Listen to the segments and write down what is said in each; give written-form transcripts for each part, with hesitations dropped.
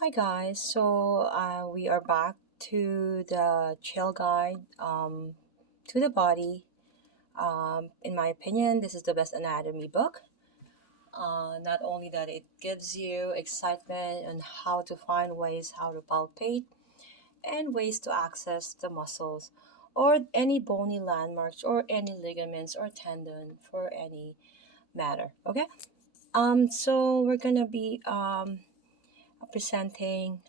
Hi guys, so we are back to the chill guide to the body. In my opinion, this is the best anatomy book. Not only that, it gives you excitement on how to find ways how to palpate and ways to access the muscles or any bony landmarks or any ligaments or tendon for any matter. Okay. So we're gonna be presenting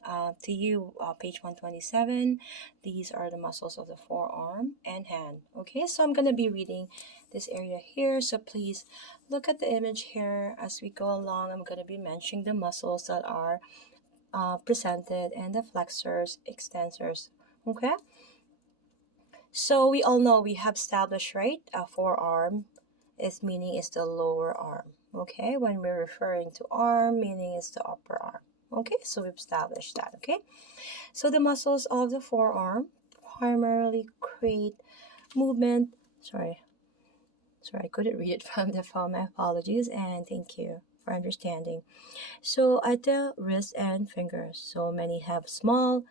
to you page 127. These are the muscles of the forearm and hand. Okay, so I'm going to be reading this area here, so please look at the image here as we go along. I'm going to be mentioning the muscles that are presented and the flexors, extensors. Okay, so we all know we have established, right, a forearm is meaning is the lower arm. Okay, when we're referring to arm, meaning is the upper arm. Okay, so we've established that. Okay, so the muscles of the forearm primarily create movement. Sorry, I couldn't read it from the phone. My apologies, and thank you for understanding. So at the wrist and fingers, so many have small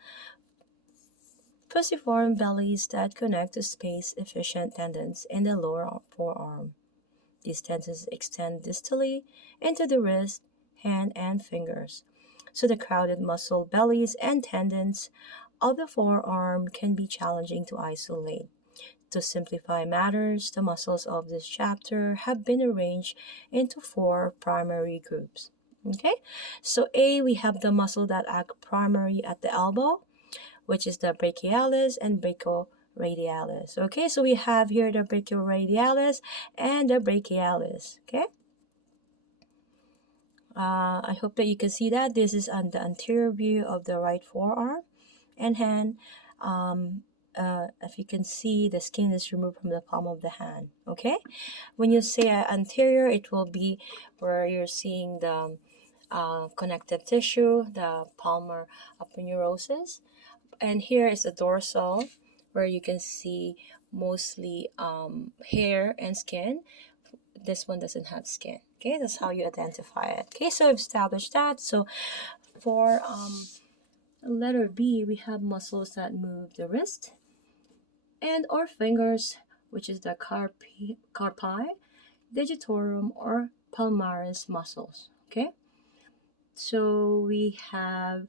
fusiform bellies that connect to space-efficient tendons in the lower forearm. These tendons extend distally into the wrist, hand, and fingers. So the crowded muscle bellies and tendons of the forearm can be challenging to isolate. To simplify matters, the muscles of this chapter have been arranged into four primary groups. Okay, so A, we have the muscle that act primary at the elbow, which is the brachialis and brachioradialis. Okay, so we have here the brachioradialis and the brachialis. Okay, I hope that you can see that. This is on the anterior view of the right forearm and hand. If you can see, the skin is removed from the palm of the hand. Okay, when you say anterior, it will be where you're seeing the connective tissue, the palmar aponeurosis, and here is the dorsal, where you can see mostly hair and skin. This one doesn't have skin. Okay, that's how you identify it. Okay, so I've established that. So for letter B, we have muscles that move the wrist and or fingers, which is the carpi, digitorum, or palmaris muscles. Okay, so we have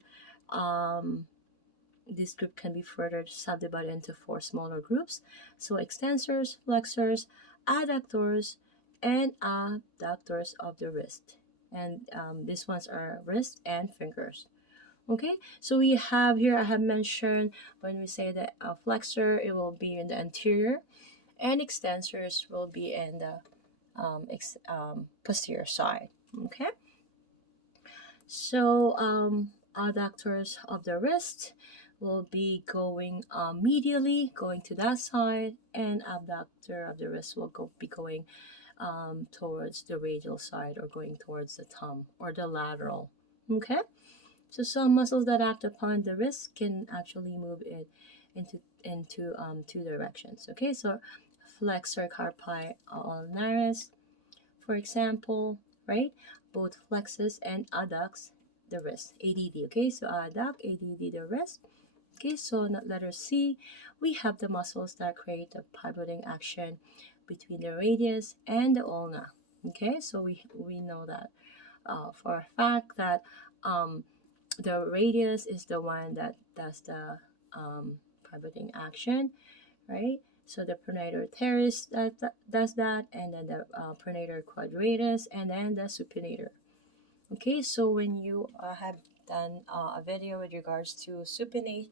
this group can be further subdivided into four smaller groups. So extensors, flexors, adductors, and abductors of the wrist. And these ones are wrist and fingers. Okay, so we have here, I have mentioned when we say that flexor, it will be in the anterior, and extensors will be in the posterior side. Okay, so adductors of the wrist will be going medially, going to that side, and abductor of the wrist will be going towards the radial side or going towards the thumb or the lateral. Okay, so some muscles that act upon the wrist can actually move it into two directions. Okay, so flexor carpi ulnaris, for example, right? Both flexes and adducts the wrist, ADD. Okay, so adduct, ADD the wrist. Okay, so letter C, we have the muscles that create a pivoting action between the radius and the ulna. Okay, so we know that for a fact that the radius is the one that does the pivoting action, right? So the pronator teres does that, and then the pronator quadratus, and then the supinator. Okay, so when you have done a video with regards to supinate,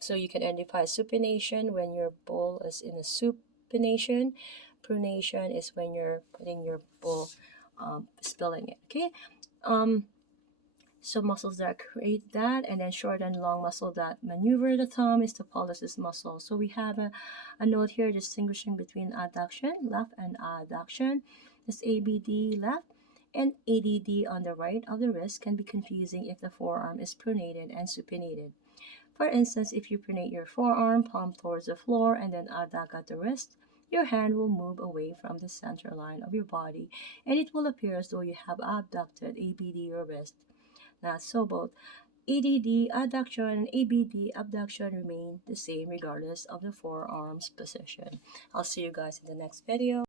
so you can identify supination when your bowl is in a supination. Pronation is when you're putting your bowl, spilling it. Okay, so muscles that create that, and then short and long muscle that maneuver the thumb is the pollicis muscle. So we have a note here distinguishing between adduction, left, and adduction. This ABD left and ADD on the right of the wrist can be confusing if the forearm is pronated and supinated. For instance, if you pronate your forearm, palm towards the floor, and then adduct at the wrist, your hand will move away from the center line of your body, and it will appear as though you have abducted ABD your wrist. Not so both ADD adduction and ABD abduction remain the same regardless of the forearm's position. I'll see you guys in the next video.